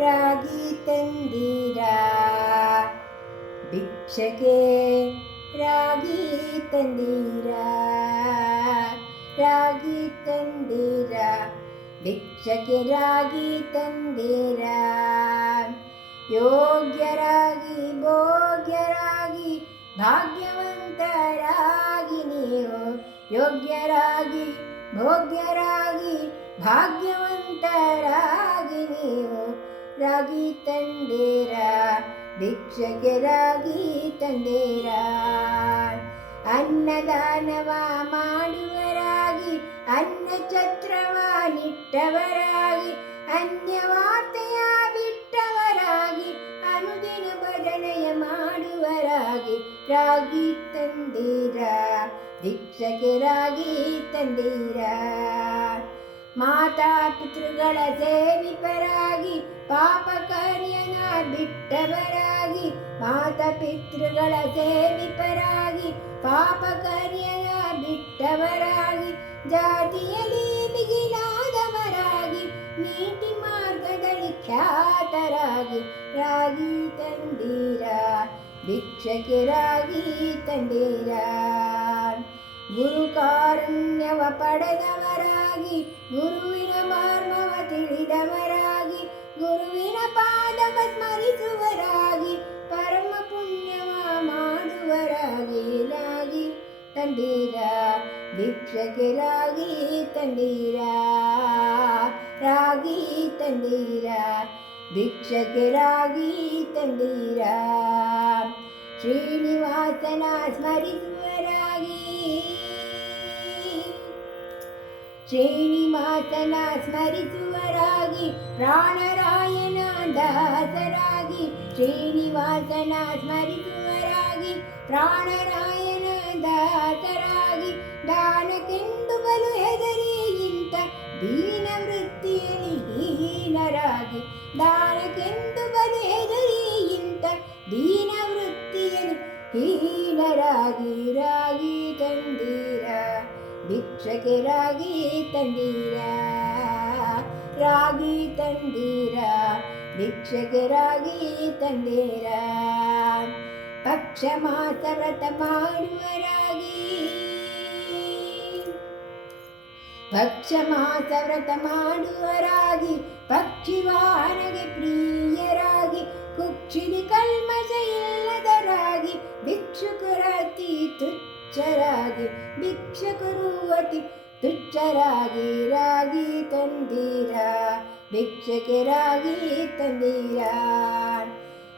ರಾಗಿ ತಂದೀರಾ ಭಿಕ್ಷಕ್ಕೆ ರಾಗಿ ತಂದೀರಾ ರಾಗಿ ತಂದೀರಾ ಭಿಕ್ಷಕ್ಕೆ ರಾಗಿ ತಂದೀರಾ ಯೋಗ್ಯರಾಗಿ ಭೋಗ್ಯರಾಗಿ ಭಾಗ್ಯವಂತರಾಗಿ ನೀವು ಯೋಗ್ಯರಾಗಿ ಭೋಗ್ಯರಾಗಿ ಭಾಗ್ಯವಂತರಾಗಿ ನೀವು ರಾಗಿ ತಂದೀರಾ ಭಿಕ್ಷಕ್ಕೆ ರಾಗಿ ತಂದೀರಾ ಅನ್ನದಾನವ ಮಾಡುವರಾಗಿ ಅನ್ನ ಛತ್ರವ ನಿಟ್ಟವರಾಗಿ ಅನ್ಯವಾರ್ತೆಯ ಬಿಟ್ಟವರಾಗಿ ಅನುದಿನ ಭಜನೆಯ ಮಾಡುವರಾಗಿ ರಾಗಿ ತಂದೀರಾ ಭಿಕ್ಷಕ್ಕೆ ರಾಗಿ ತಂದೀರಾ ಮಾತಾ ಪಿತೃಗಳ ಸೇವಿಪರಾಗಿ ಪಾಪ ಕಾರ್ಯನ ಬಿಟ್ಟವರಾಗಿ ಮಾತಾ ಪಿತೃಗಳ ಸೇವಿಪರಾಗಿ ಪಾಪ ಕಾರ್ಯನ ಬಿಟ್ಟವರಾಗಿ ಜಾತಿಯಲ್ಲಿ ಮಿಗಿಲಾದವರಾಗಿ ನೀತಿ ಮಾರ್ಗದಲ್ಲಿ ಖ್ಯಾತರಾಗಿ ರಾಗಿ ತಂದೀರಾ ಭಿಕ್ಷಕ್ಕೆ ರಾಗಿ ತಂದೀರಾ ಗುರುಕಾರುಣ್ಯವ ಪಡೆದವರಾಗಿ ಗುರುವಿನ ಮರ್ಮವ ತಿಳಿದವರಾಗಿ ಗುರುವಿನ ಪಾದವ ಸ್ಮರಿಸುವರಾಗಿ ಪರಮ ಪುಣ್ಯವ ಮಾಡುವರಾಗಿ ರಾಗಿ ತಂದೀರಾ ಭಿಕ್ಷಕ್ಕೆ ರಾಗಿ ತಂದೀರಾ ರಾಗಿ ತಂದೀರಾ ಭಿಕ್ಷಕ್ಕೆ ರಾಗಿ ತಂದೀರಾ ಶ್ರೀನಿವಾಸನ ಸ್ಮರಿಸುವರಾಗಿ ಶ್ರೀನಿವಾಸನ ಸ್ಮರಿಸುವರಾಗಿ ಪ್ರಾಣರಾಯನ ದಾಸರಾಗಿ ಶ್ರೀನಿವಾಸನ ಸ್ಮರಿಸುವರಾಗಿ ಪ್ರಾಣರಾಯನ ದಾಸರಾಗಿ ದಾನಕ್ಕೆಂದು ಬಲು ಹೆದರಿ ಇಂಥ ದೀನ ವೃತ್ತಿಯಲ್ಲಿ ಹೀನರಾಗಿ ದಾನಕ್ಕೆಂದು ಬಲು ಹೆದರಿ ಇಂಥ ದೀನ ವೃತ್ತಿಯಲ್ಲಿ ಹೀನರಾಗಿ ರಾಗಿ ತಂದೀರಾ ಭಿಕ್ಷಕ್ಕೆ ರಾಗಿ ತಂದೀರಾ ರಾಗಿ ತಂದೀರಾ ಭಿಕ್ಷಕ್ಕೆ ರಾಗಿ ತಂದೀರಾ ಪಕ್ಷ ಮಾಸ ವ್ರತ ಮಾಡುವರಾಗಿ ಪಕ್ಷ ಮಾಸ ವ್ರತ ಮಾಡುವರಾಗಿ ಪಕ್ಷಿವಾಹನಗೆ ಪ್ರಿಯರಾಗಿ ಕುಕ್ಷಿಲಿ ಕಲ್ಮಶ ಇಲ್ಲದರಾಗಿ ಭಿಕ್ಷುಕರತಿ ತುಚ್ಛರಾಗಿ ಭಿಕ್ಷುಕರು ಅತಿ ತುಚ್ಛರಾಗಿ ರಾಗಿ ತಂದೀರಾ ಭಿಕ್ಷಕ್ಕೆ ರಾಗಿ ತಂದೀರಾ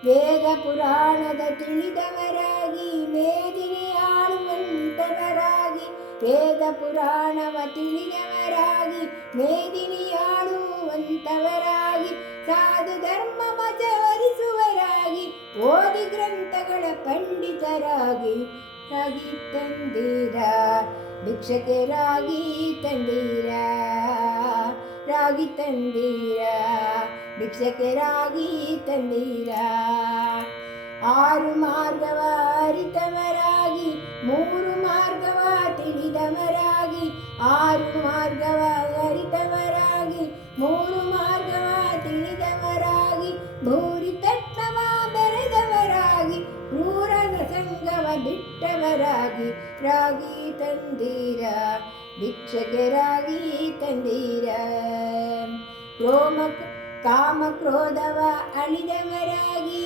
ವೇದ ಪುರಾಣದ ತಿಳಿದವರಾಗಿ ಮೇದಿನಿ ಆಳುವಂತವರಾಗಿ ವೇದ ಪುರಾಣವ ತಿಳಿದವರಾಗಿ ಮೇದಿನಿ ಆಳುವಂತವರಾಗಿ ಸಾಧು ಧರ್ಮ ಮತವರಿಸುವರಾಗಿ ಓದಿ ಗ್ರಂಥಗಳ ಪಂಡಿತರಾಗಿ ರಾಗಿ ತಂದೀರಾ ಭಿಕ್ಷಕ್ಕೆ ರಾಗಿ ತಂದೀರಾ ರಾಗಿ ತಂದೀರಾ ಭಿಕ್ಷಕ್ಕೆ ರಾಗಿ ತಂದೀರಾ ಆರು ಮಾರ್ಗವ ಅರಿತವರಾಗಿ ಮೂರು ಮಾರ್ಗವ ತಿಳಿದವರಾಗಿ ಆರು ಮಾರ್ಗವ ಅರಿತವರಾಗಿ ಮೂರು ಮಾರ್ಗವ ತಿಳಿದವರಾಗಿ ಭೂರಿ ತತ್ವವ ಬೆರೆದವರಾಗಿ ಕ್ರೂರನ ಸಂಗವ ಬಿಟ್ಟವರಾಗಿ ರಾಗಿ ತಂದೀರಾ ಭಿಕ್ಷಕ್ಕೆ ರಾಗಿ ತಂದೀರಾ ಕಾಮ ಕ್ರೋಧವ ಅಳಿದವರಾಗಿ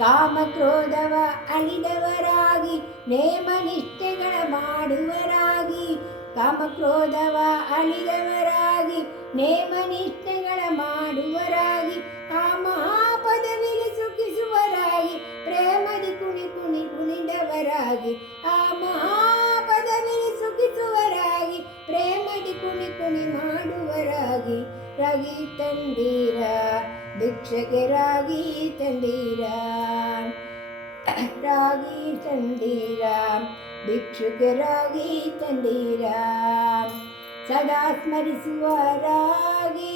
ಕಾಮ ಕ್ರೋಧವ ಅಳಿದವರಾಗಿ ನೇಮ ನಿಷ್ಠೆಗಳ ಮಾಡುವರಾಗಿ ಕಾಮ ಕ್ರೋಧವ ಅಳಿದವರಾಗಿ ನೇಮ ನಿಷ್ಠೆಗಳ ಮಾಡುವರಾಗಿ ಆ ಮಹಾಪದವಿಗೆ ಸುಖಿಸುವರಾಗಿ ಪ್ರೇಮದಿ ಕುಣಿ ಕುಣಿ ಕುಣಿದವರಾಗಿ ಆ ಮಹಾಪದವಿಗೆ ಸುಖಿಸುವರಾಗಿ ಪ್ರೇಮದಿ ಕುಣಿ ಕುಣಿ ಮಾಡುವರಾಗಿ ರಾಗಿ ತಂದೀರಾ ಭಿಕ್ಷಕ್ಕೆ ರಾಗಿ ತಂದೀರಾ ರಾಗಿ ತಂದೀರಾ ಭಿಕ್ಷುಕ್ಕೆ ರಾಗಿ ತಂದೀರಾ ಸದಾ ಸ್ಮರಿಸುವ ರಾಗಿ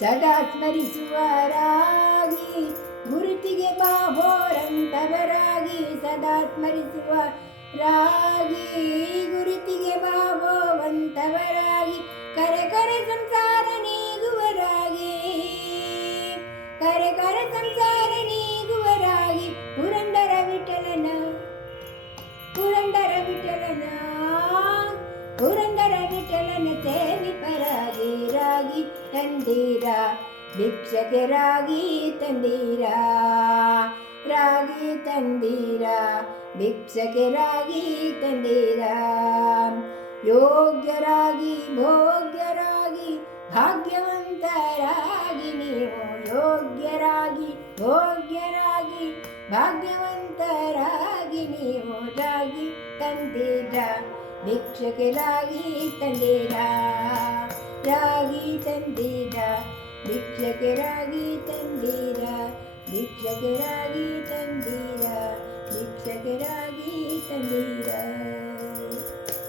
ಸದಾ ಸ್ಮರಿಸುವ ರಾಗಿ ಗುರುತಿಗೆ ಬಾಬೋರಂತವರಾಗಿ ಸದಾ ಸ್ಮರಿಸುವ ರಾಗಿ ಗುರುತಿಗೆ ಬಾಬೋವಂತವರಾಗಿ ಕರೆ ಸಂಸಾರ ನೀಗುವರಾಗಿ, ಕರೆ ಕರೆ ಸಂಸಾರ ನೀಗುವರಾಗಿ, ಪುರಂದರ ವಿಠಲನ ಪುರಂದರ ವಿಠಲನ ಪುರಂದರ ವಿಠಲನ ಸೇವಿಪರಾಗಿ, ರಾಗಿ ತಂದೀರ ಭಿಕ್ಷಕರಾಗಿ ತಂದೀರ, ರಾಗಿ ತಂದೀರ ಭಿಕ್ಷಕರಾಗಿ ತಂದೀರ. ಯೋಗ್ಯರಾಗಿ ಭೋಗ್ಯರಾಗಿ ಭಾಗ್ಯವಂತರಾಗಿ ನೀವು, ಯೋಗ್ಯರಾಗಿ ಭೋಗ್ಯರಾಗಿ ಭಾಗ್ಯವಂತರಾಗಿ ನೀವು, ರಾಗಿ ತಂದೀರ ಭಿಕ್ಷಕರಾಗಿ ತಂದೀರ, ರಾಗಿ ತಂದೀರ ಭಿಕ್ಷಕರಾಗಿ ತಂದೀರ, ಭಿಕ್ಷಕರಾಗಿ ತಂದೀರ, ಭಿಕ್ಷಕರಾಗಿ ತಂದೀರ.